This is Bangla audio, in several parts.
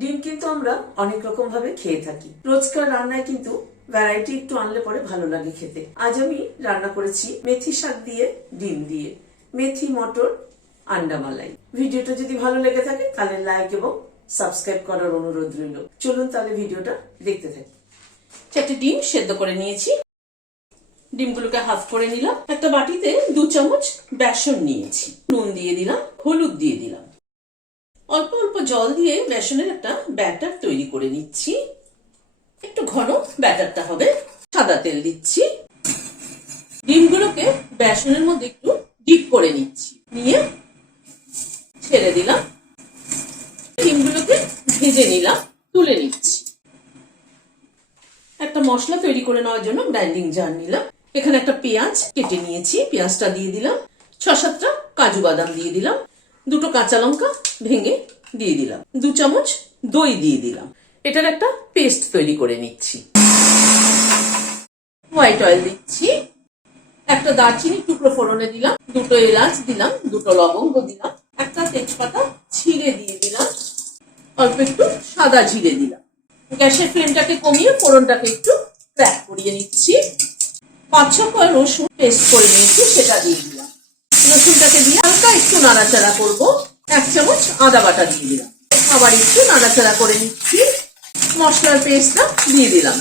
ডিম কিন্তু আমরা অনেক রকম ভাবে খেয়ে থাকি। রোজকার রান্নায় কিন্তু ভ্যারাইটি একটু আনলে পরে ভালো লাগে খেতে। আজ আমি রান্না করেছি মেথি শাক দিয়ে ডিম দিয়ে, মেথি মটর আন্ডা মালাই। ভিডিওটা যদি ভালো লেগে থাকে তাহলে লাইক এবং সাবস্ক্রাইব করার অনুরোধ রইল। চলুন তাহলে ভিডিওটা দেখতে থাকি। 4টে ডিম সেদ্ধ করে নিয়েছি। ডিমগুলোকে হাফ করে নিলাম। একটা বাটিতে 2 চামচ বেসন নিয়েছি। নুন দিয়ে দিলাম, হলুদ দিয়ে দিলাম। অল্প অল্প জল দিয়ে বেসনের একটা ব্যাটার তৈরি করে নিচ্ছি। একটু ঘন ব্যাটারটা হবে। সাদা তেল দিচ্ছি। ডিমগুলোকে বেসনের মধ্যে একটু ডিপ করে নিচ্ছি, নিয়ে ছেড়ে দিলাম। ডিমগুলোকে ভেজে নিলাম, তুলে নিচ্ছি। একটা মশলা তৈরি করে নেওয়ার জন্য গ্রাইন্ডিং জার নিলাম। এখানে একটা পেঁয়াজ কেটে নিয়েছি, পেঁয়াজটা দিয়ে দিলাম। 6-7টা কাজু বাদাম দিয়ে দিলাম। 2টো কাঁচা লঙ্কা ভেঙে দিয়ে দিলাম। 2 চামচ দই দিয়ে দিলাম। এটার একটা পেস্ট তৈরি করে নিচ্ছি। হোয়াইট অয়েল দিচ্ছি। একটা দারচিনি টুকরো ফোড়নে দিলাম। 2টো এলাচ দিলাম। 2টো লবঙ্গ দিলাম। একটা তেজপাতা ছিঁড়ে দিয়ে দিলাম। অল্প একটু সাদা জিরে দিলাম। গ্যাসের ফ্লেমটাকে কমিয়ে ফোড়নটাকে একটু ক্র্যাক করিয়ে নিচ্ছি। 5-6 কোয়া রসুন পেস্ট করে নিয়েছি, সেটা দিয়ে দিলাম। রসুনটাকে দিয়ে হালকা একটু নাড়াচাড়া করব। 1 চামচ আদা বাটা দিয়ে দিলাম। আবার একটু নাড়াচাড়া করে নিচ্ছি। মশলার পেস্টটা দিয়ে দিলাম।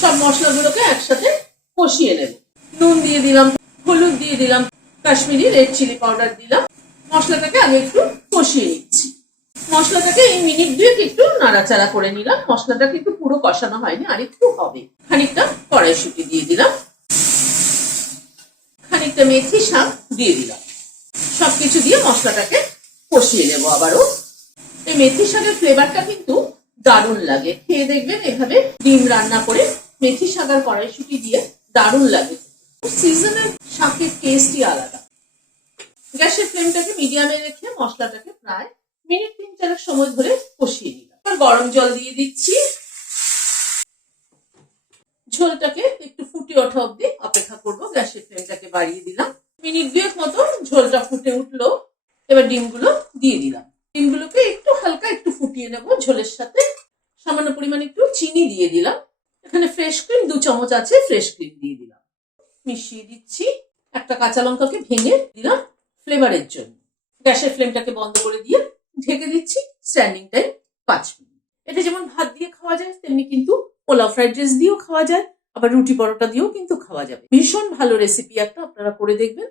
সব মশলাগুলোকে একসাথে কষিয়ে নেব। নুন দিয়ে দিলাম, হলুদ দিয়ে দিলাম, কাশ্মীরি রেড চিলি পাউডার দিলাম। মশলাটাকে আমি একটু কষিয়ে নিচ্ছি। মশলাটাকে এই মিনিট 2 একটু নাড়াচাড়া করে নিলাম। মশলাটা কিন্তু পুরো কষানো হয়নি, আর একটু হবে। খানিকটা কড়াইশুঁটি দিয়ে দিলাম। খানিকটা মেথি শাক দিয়ে দিলাম। সবকিছু দিয়ে মশলাটাকে কষিয়ে নেব আবারও। এই মেথি শাকের ফ্লেভারটা কিন্তু দারুণ লাগে। খেয়ে দেখবেন এভাবে ডিম রান্না করে মেথি শাক আর কড়াইশুঁটি দিয়ে, দারুণ লাগে। সিজনের শাকের টেস্টই আলাদা। গ্যাসের ফ্লেমটাকে মিডিয়ামে রেখে মশলাটাকে প্রায় মিনিট 3-4 সময় ধরে কষিয়ে নিলাম। গরম জল দিয়ে দিচ্ছি। ঝোলটাকে একটু ফুটে ওঠা অব্দি অপেক্ষা করব। গ্যাসের ফ্লেমটাকে বাড়িয়ে দিলাম। মিনিট 2 মতো ঝোলটা ফুটে উঠলো। এবার ডিমগুলো দিয়ে দিলাম। ডিমগুলোকে একটু হালকা একটু ফুটিয়ে নেব ঝোলের সাথে। সামান্য পরিমাণে একটু চিনি দিয়ে দিলাম। এখানে ফ্রেশ ক্রিম 2 চামচ আছে, ফ্রেশ ক্রিম দিয়ে দিলাম। মিশিয়ে দিচ্ছি। একটা কাঁচা লঙ্কাকে ভেঙে দিলাম ফ্লেভারের জন্য। গ্যাসের ফ্লেমটাকে বন্ধ করে দিয়ে ঢেকে দিচ্ছি স্ট্যান্ডিং টাইম 5 মিনিট। এটা যেমন ভাত দিয়ে খাওয়া যায়, তেমনি কিন্তু পোলাও ফ্রাইড রাইস দিয়েও খাওয়া যায়, আবার রুটি পরোটা দিয়েও কিন্তু খাওয়া যাবে। ভীষণ ভালো রেসিপি একটা, আপনারা করে দেখবেন।